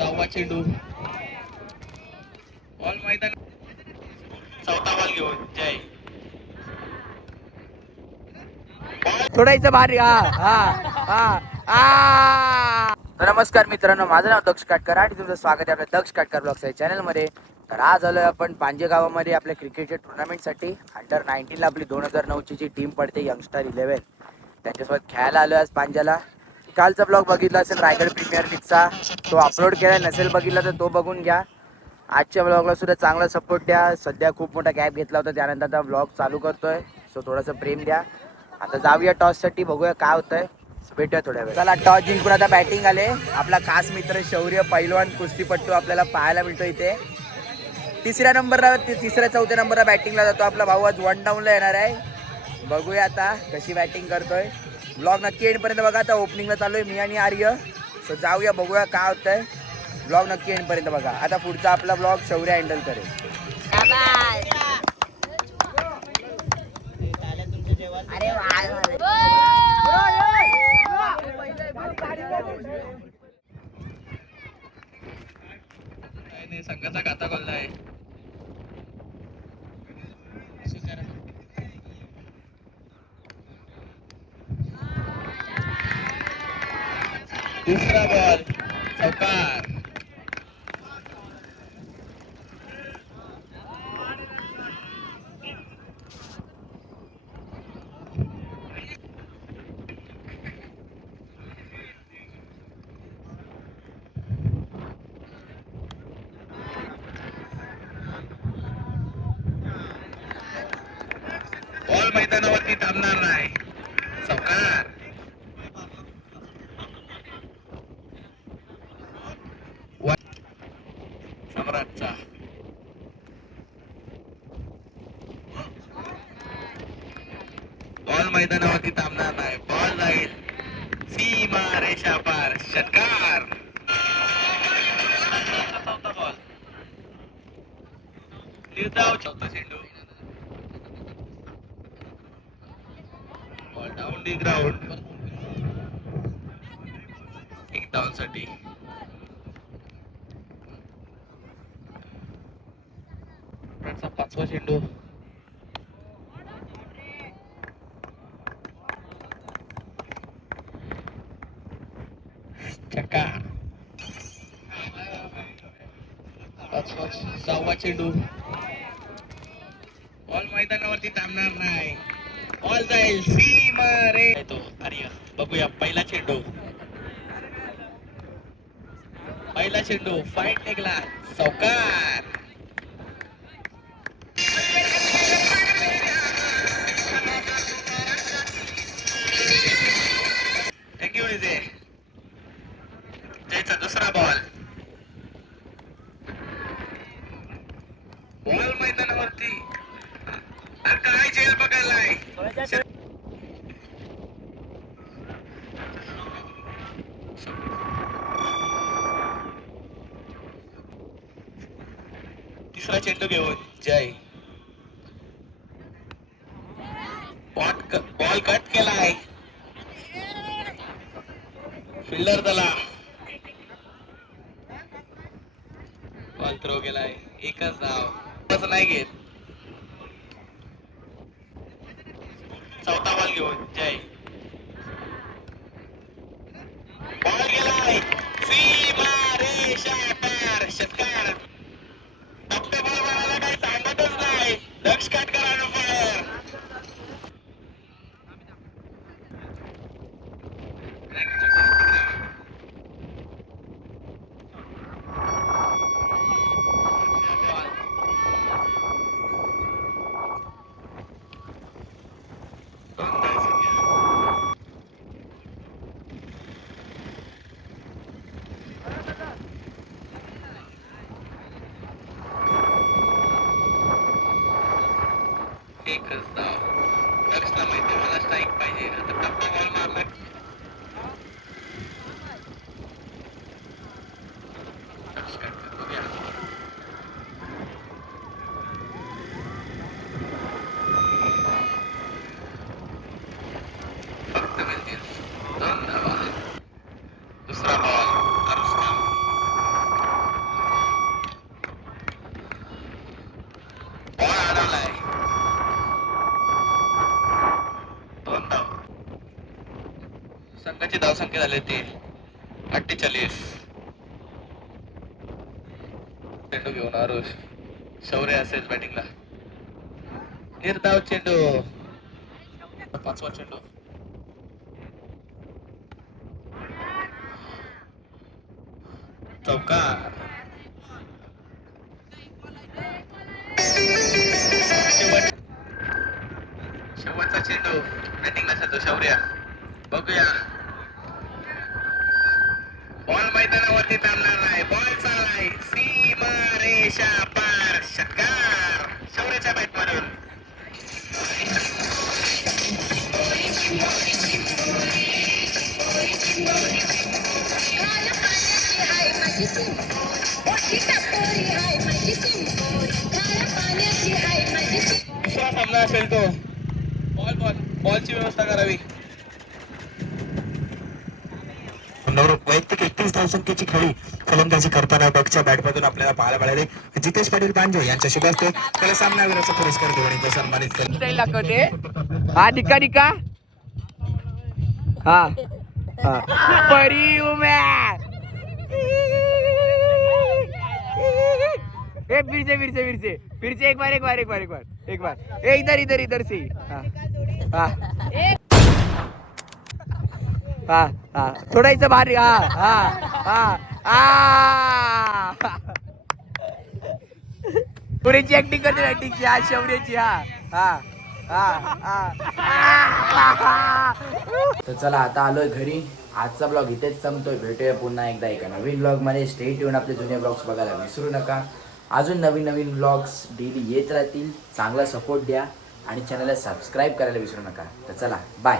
सहावा चेंडू बॉल मैदान चौथा बॉल घेऊन जय थोडायचं भारी. तर नमस्कार मित्रांनो, माझं नाव दक्ष काटकर आणि तुमचं स्वागत आहे आपल्या दक्ष काटकर ब्लॉग्स या चॅनलमध्ये. तर आज आलोय आपण पांजे गावामध्ये आपल्या क्रिकेटच्या टुर्नामेंटसाठी. अंडर-19 आपली 2009ची जी टीम पडते यंगस्टर 11 त्यांच्यासोबत खेळायला आलोय आज पांज्याला. कालचा ब्लॉग बघितला असेल रायगड प्रीमियर लीगचा, तो अपलोड केला नसेल बघितला तर तो बघून घ्या. आजच्या ब्लॉगला सुद्धा चांगला सपोर्ट द्या. सध्या खूप मोठा गॅप घेतला होता, त्यानंतर आता ब्लॉग चालू करतोय, सो थोडंसं प्रेम द्या. आता जाऊया टॉससाठी, बघूया काय होतंय. भेटूया थोड्या वेळ. चला टॉस जिंकून आता बॅटिंग आले. आपला खास मित्र शौर्य पैलवान कुस्तीपट्टू आपल्याला पाहायला मिळतो इथे. तिसऱ्या चौथ्या नंबरला बॅटिंगला जातो आपला भाऊ. आज 1 डाऊनला येणार आहे. बघूया आता कशी बॅटिंग करतोय. ब्लॉग नक्की एंडपर्यंत बघा. आता ओपनिंगला चालू आहे मी आणि आर्य, सो जाऊया बघूया काय होतंय. ब्लॉग नक्की एंडपर्यंत बघा. आता पुढचा आपला ब्लॉग शौर्य हँडल करेल. संघाचा खाता खोललाय. दुसरा बॉल चौकार. बॉल मैदानावरती थांबणार नाही. चौकार. सम्राटचा बॉल मैदानावरती थांबणार नाही. बॉल जाईल सीमा रेषा पार. षटकार. चौथा बॉल निर्धाव. चौथा चेंडू बॉल डाऊन दी ग्राउंड. एक डाऊन साठी. पाचवा चेंडू चक्का. सहावा चेंडू बॉल मैदानावरती थांबणार नाही. बॉल जाईल सीमा रे. तो आर्य बघूया. पहिला चेंडू फाईट निघला. चौकार. थँक्यू विजय. जयचा दुसरा बॉल. बॉल मैदानावरती. काय जेल बघायलाय. तिसरा चेंडू घेऊन जय. बॉल कट केलाय. फिल्डर त्याला बॉल थ्रो गेलाय. एकच धाव. तसं नाही घेत. चौथा बॉल घेऊन जय. बॉल गेलाय सीमा रेषा पार. षटकार. फक्त बॉल बनायला काही सांगतच नाही. दक्ष काटकर ऑन फायर. एकच धाव. दक्षला माहिती मला स्ट्राईक पाहिजे. आता टप्पा बॉल मारला. दक्ष काटकर बघूया. फक्त मिळतील 2 धावा. दुसरा बॉल. कोणाची धावसंख्या झाली ती 48. चेंडू घेऊन आरुष. शौर्य असेल बॅटिंगला. निर्धाव चेंडू. 5वा चेंडू. चौकार. शेवटचा चेंडू बॅटिंगला जातो शौर्य. बघूया. बॉल मैदानावरती थांबणार नाही. बॉल चाललाय सीमा रेषा पार. षटकार शौर्याच्या बॅट मधून. दुसरा सामना असेल तो. बॉलची व्यवस्था करावी. वैयक्तिक 31 धावसंख्येची खेळी फलंदाजी करताना बॅकच्या बॅटमधून आपल्याला पाहायला मिळाले. जितेश पाटील पांजे यांच्या शुभ हस्ते त्याला सामनावीराचा पुरस्कार देऊन इथे सन्मानित करतो. हा निका निका. हा हा परी उम्या. ए फिर से एक बार ए इधर से. हा हा हा थोड़ा इथं भारी. पुरेची ऍक्टिंग करते बॅटिंगची. हा शौर्याची. तर चला आता आलोय घरी. आजचा ब्लॉग इथेच संपतोय. भेटूया पुन्हा एकदा एका नवीन ब्लॉग मध्ये. Stay tune. आपले जुने ब्लॉग्स बघायला विसरू नका. अजून नवीन ब्लॉग्स डेली येत राहतील. चांगला सपोर्ट द्या आणि चॅनलला सबस्क्राईब करायला विसरू नका. तर चला बाय.